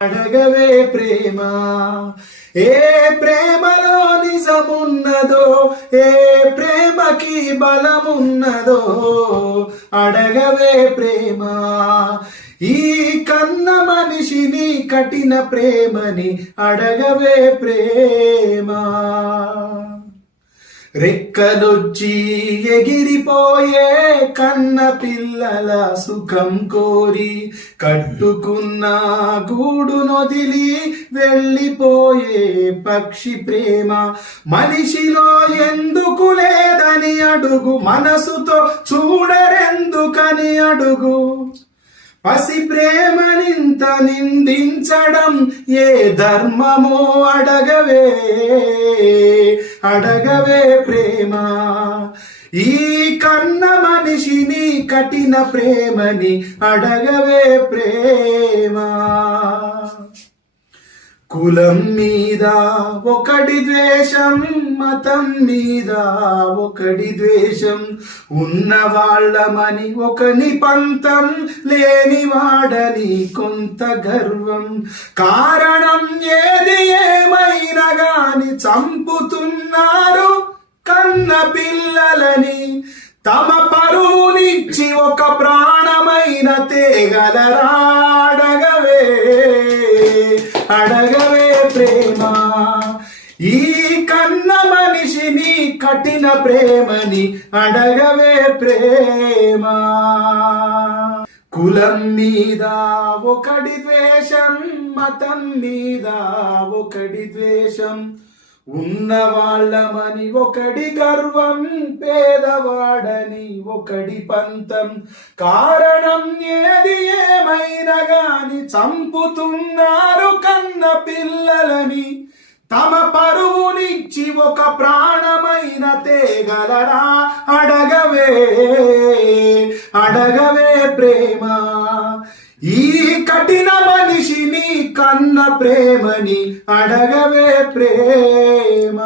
అడగవే ప్రేమ, ఏ ప్రేమలో నిజమున్నదో, ఏ ప్రేమకి బలమున్నదో. అడగవే ప్రేమ, ఈ కన్న మనిషిని కఠిన ప్రేమని అడగవే ప్రేమ. రెక్కలొచ్చి ఎగిరిపోయే కన్న పిల్లల సుఖం కోరి కట్టుకున్న గూడు నొదిలి వెళ్ళిపోయే పక్షి ప్రేమ. మనిషిలో ఎందుకు లేదని అడుగు, మనసుతో చూడరెందుకని అడుగు. పసి ప్రేమనింత నిందించడం ఏ ధర్మమో అడగవే, అడగవే ప్రేమ. ఈ కన్న మనిషిని కఠిన ప్రేమని అడగవే ప్రేమ. కులం మీద ఒకటి ద్వేషం, మతం మీద ఒకటి ద్వేషం, ఉన్న వాళ్ళమని ఒకని పంతం, లేని వాడని కొంత గర్వం. కారణం ఏది ఏమైనా గాని చంపుతున్నారు కన్న పిల్లలని. తమ పరువునిచ్చి ఒక ప్రాణమైన తేగలరా. అడగవే, అడగవే ప్రేమ, ఈ కన్న మనిషిని కఠిన ప్రేమని అడగవే ప్రేమ. కులం మీద ఒకటి ద్వేషం, మతం మీద ఒకటి ద్వేషం, ఉన్న వాళ్ళమని ఒకడి గర్వం, పేదవాడని ఒకడి పంతం. కారణం ఏది ఏమైనా గాని చంపుతున్నారు కన్న పిల్లలని. తమ పరువునిచ్చి ఒక ప్రాణమైన తేగలరా. అడగవే, అడగవే ప్రేమ, ఈ కఠిన మనిషిని కన్న ప్రేమని అడగవే ప్రేమ.